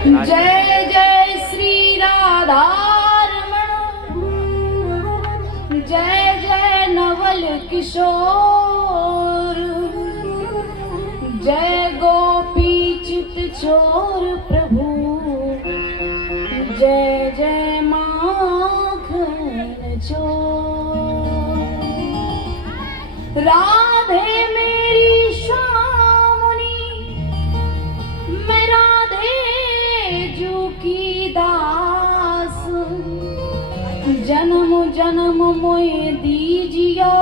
जय जय श्री राधारमण, जय जय नवल किशोर, जय गोपी चित चोर प्रभु, जय जय माखन चोर। राधे मेरी श्यामुनी, मैं राधे जू की दास, जन्म जन्म मोए दीजियो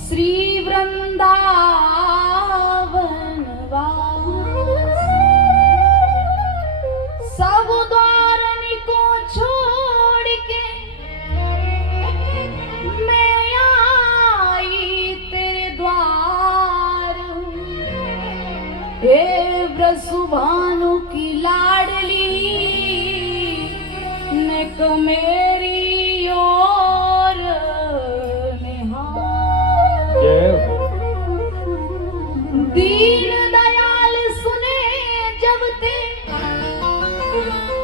श्री वृंदावन वास। सब द्वारन को छोड़ के मैं आई तेरे द्वार, हे ब्रसुभानु की लाडली नेक मेरी ओर निहार। दीन दयाल सुने जब ते,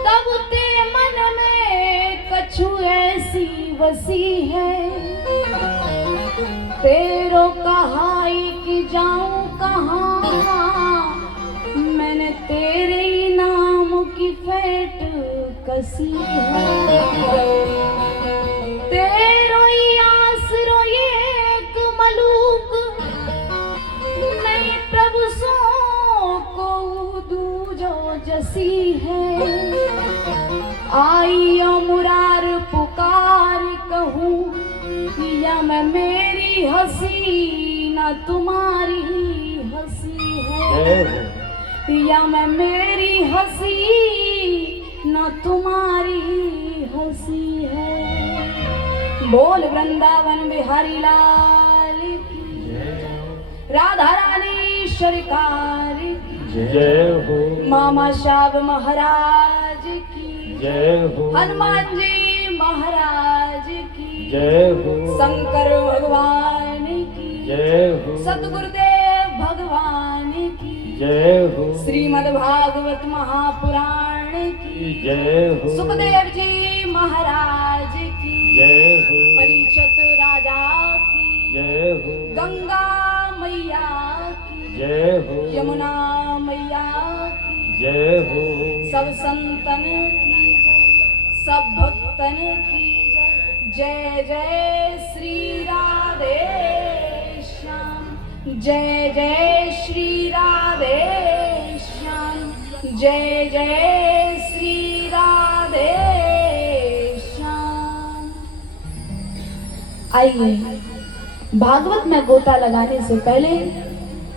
तब ते मन में कछु ऐसी वसी है, तेरो कहाई कि जाऊं कहाँ, मैंने तेरे ही नाम की फेट कसी है। तेरो ही आसरो एक मलूक, मैं प्रभु सो को दूजो जसी है। आई मुरार पुकार कहूँ, या मैं मेरी हंसी न तुम्हारी हंसी है, या मैं मेरी हंसी न तुम्हारी हंसी है। बोल वृंदावन बिहारी लाल की, राधा रानी सरकार की जय हो, मामा साहब महाराज की जय हो, हनुमान जी महाराज की जय हो, शंकर भगवान की जय हो, सतगुरुदेव भगवान की जय हो, श्रीमद् भागवत महापुराण की जय हो, सुखदेव जी महाराज की जय हो, परीक्षित राजा की जय हो, गंगा मैया की जय हो, यमुना मैया की जय हो, सब संतन की जय, सब भक्तन की जय। जय जय श्री राधे श्याम, जय जय श्री राधे श्याम, जय जय श्री राधे श्याम। आइए भागवत में गोता लगाने से पहले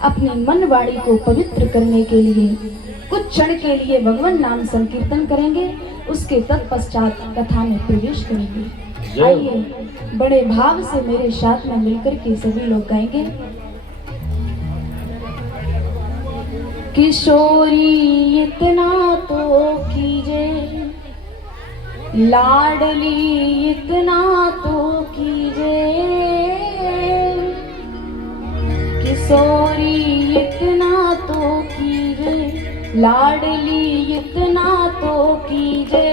अपनी मन वाणी को पवित्र करने के लिए कुछ क्षण के लिए भगवान नाम संकीर्तन करेंगे, उसके तत्पश्चात कथा में प्रवेश करेंगे। आइए बड़े भाव से मेरे साथ में मिलकर के सभी लोग गाएंगे। किशोरी इतना तो कीजे, लाडली इतना तो कीजे, किशोरी इतना तो कीजे, लाडली इतना तो कीजे,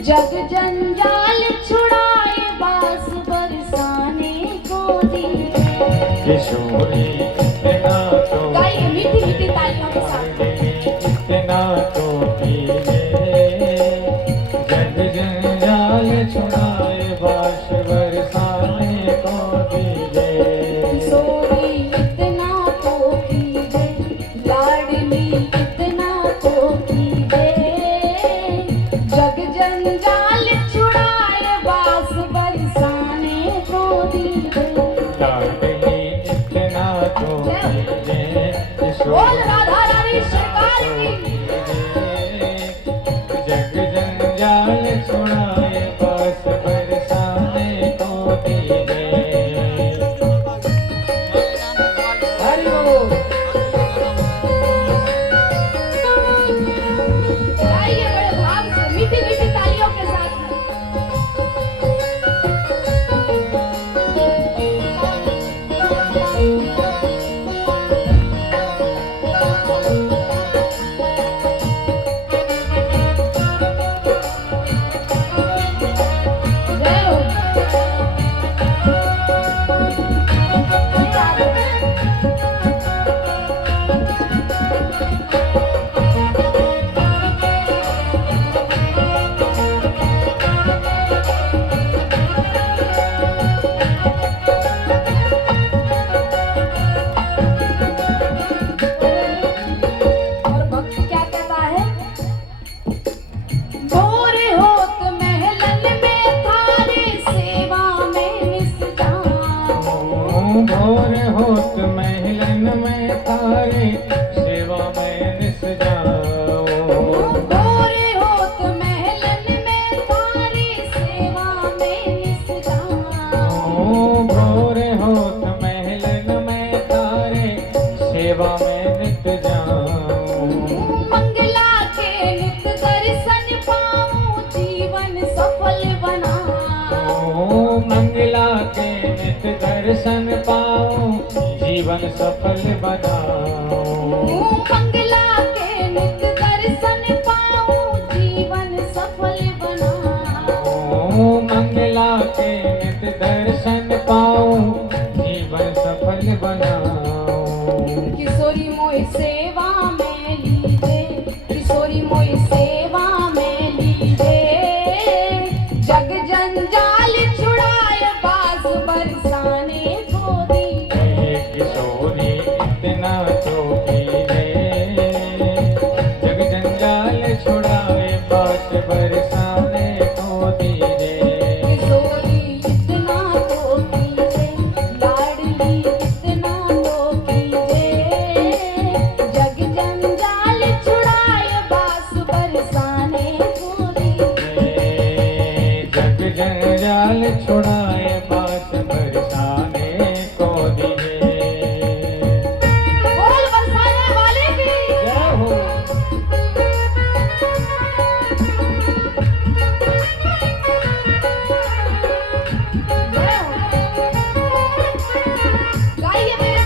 जग जंजाल छुड़ाए बास बरसाने को दीजिए। किशोरी इतना तो गाइए मीठी मीठी तालियों के साथ। इतना तो कीजिए, जग जंजाल छुड़ाए बास बरसाने को दीजिए। किशोरी इतना तो कीजिए, लाडली इतना तो कीजिए, जग जंजाल छुड़ाए बास बरसाने को दीजिए। लाडली इतना तो कीजिए, बोल राधा रानी सरकार की। जग जंजाल छुड़ाए बास बरसाने को दीजिए। हरि बोल। गाइए बड़े भाव से मीठी मीठी तालियों के साथ में। तारे सेवा में निस जाऊं। भोरे होत महलन में तारी सेवा में निस जाऊं। भोरे होत महलन में तारे सेवा में नित जाऊं। मंगला के नित दर्शन पाऊं जीवन सफल बनाऊं। मंगला के नित दर्शन पाऊं जीवन सफल बनाऊं। मंगला के नित दर्शन पाऊं जीवन सफल बनाऊं। मंगला के नित दर्शन पाऊं जीवन सफल बनाऊं। किशोरी मोय सेवा में लीजे, किशोरी मोय सेवा में लीजे। जग जंजाल छुड़ाए बास बरसाने को दीजे। किशोरी इतना तो कीजे, जग जंजाल छुड़ाए बास बरसाने को दीजे। किशोरी इतना तो कीजे, लाडली इतना तो कीजे। जग जंजाल छुड़ाए बास बरसाने को दीजे। जग जंजाल छुड़ाए बास बरसाने को दीजे। बोल बरसाने वाले की जय हो। जय हो। गाइए मेरे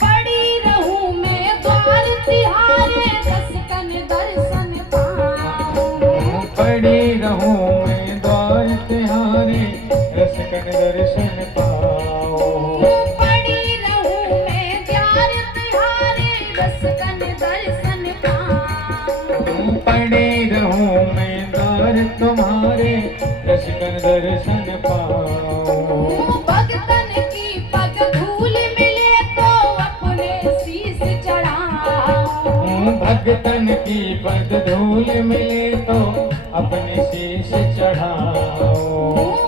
पड़ी रहूं मैं द्वार तिहारे दस्तन दर्शन पाऊं। पड़ी रहूं मैं द्वार तिहारे रसकन दर्शन पाऊं। पड़ी रहूं मैं द्वार तिहारे दस्तन दर्शन पाऊं। पड़े रहूं मैं द्वार तुम्हारे रसकन दर्शन पाऊं। भगतन की पग धूल मिले तो अपने शीश चढ़ाऊं। भगतन की पद धूल मिले तो अपने शीश चढ़ाओ।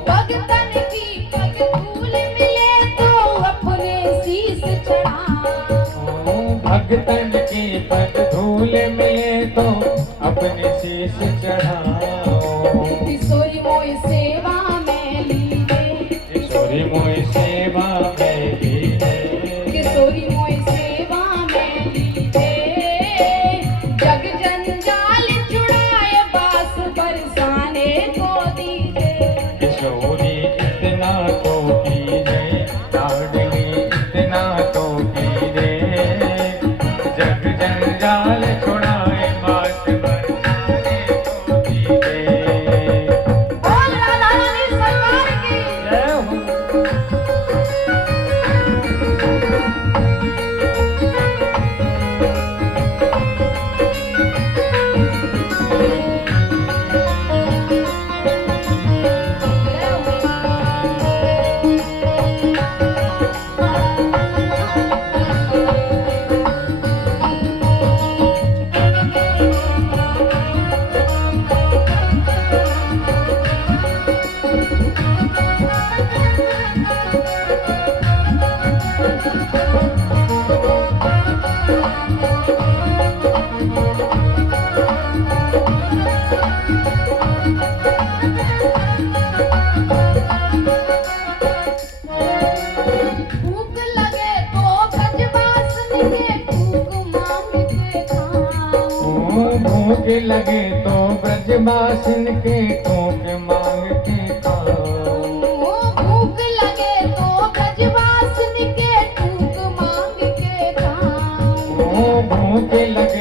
भगतन की पग धूल मिले तो अपने शीश चढ़ाऊं। भगतन की पद धूल मिले तो अपने शीश चढ़ाओ। किशोरी मोय सेवा में लीजे, किशोरी मोय सेवा में लीजे। किशोरी मोय सेवा में लीजे। जग जंजाल छुड़ाए बास बरसाने को दीजे। किशोरी इतना तो कीजे, लाडली इतना तो कीजे। जग जंजाल छुड़ाए बास बरसाने को कीजे। बोल राधा रानी सरकार की जय हो। भूख लगे तो ब्रजवासिनी के भूख मांग के खाऊं। भूख लगे तो ब्रजवासिन के टोक मांग के खाओ। भूख लगे तो ब्रजवासिनी के भूख मांग के खाऊं। भूख लगे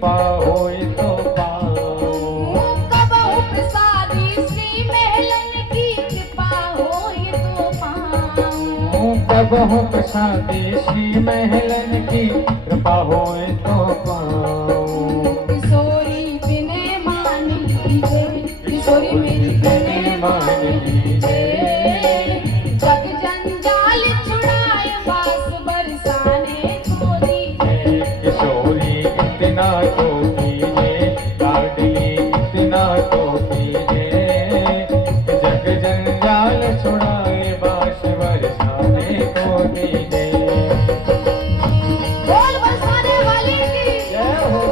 कृपा होए तो पाऊं। कबहु प्रसादी श्री महलन की कृपा होए तो पाऊं। कबहु प्रसादी श्री महलन की कृपा होए तो पाऊं। किशोरी विनय मान लीजे, किशोरी मेरी विनय मान लीजे। जग जंजाल छुड़ाए बास बरसाने को दीजे। किशोरी इतना तो कीजिए, लाडली इतना तो कीजिए। जग जंजाल छुड़ाए बास बरसाने को दीजिए। बोल बरसाने वाले की जय हो।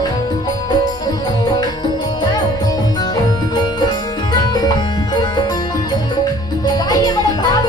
गाइए बड़े भाव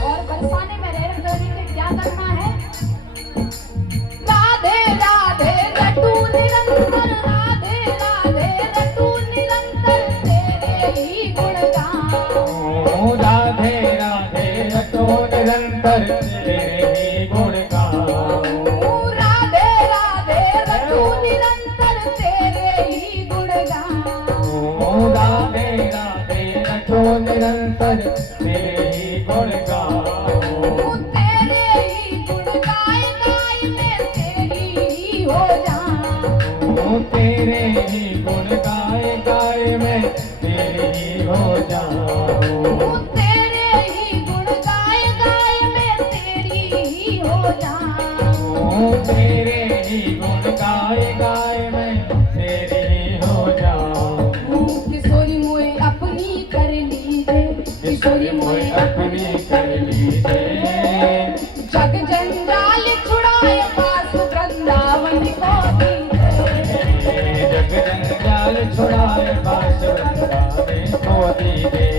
और बरसाने में रह करके क्या करना है? राधे राधे रटू निरंतर, राधे राधे रटू निरंतर, तेरे ही गुण गाऊं। राधे राधे रटो निरंतर, तेरे ही गुण गाऊं। राधे राधे रटू निरंतर, तेरे ही गुण गाऊं। राधे राधे रटो निरंतर, तेरे ही गुण गाऊं। तेरे ही गुण गाए गाए मैं तेरी ही हो जाऊं। तेरे ही गुण गाए गाए मैं तेरे ही हो जाऊं। तेरे ही गुण गाए गाए मैं तेरी ही हो जाऊं। तेरे ही गुण गाए गाए मैं तेरे ही हो जाऊं। किशोरी मोए अपनी कर लीजे, किशोरी मोए अपनी कर लीजिए। जग जंजाल छुड़ाए पास वृंदावन को दीजे। जग जंजाल छुड़ाए बास वृंदावन को दीजिए।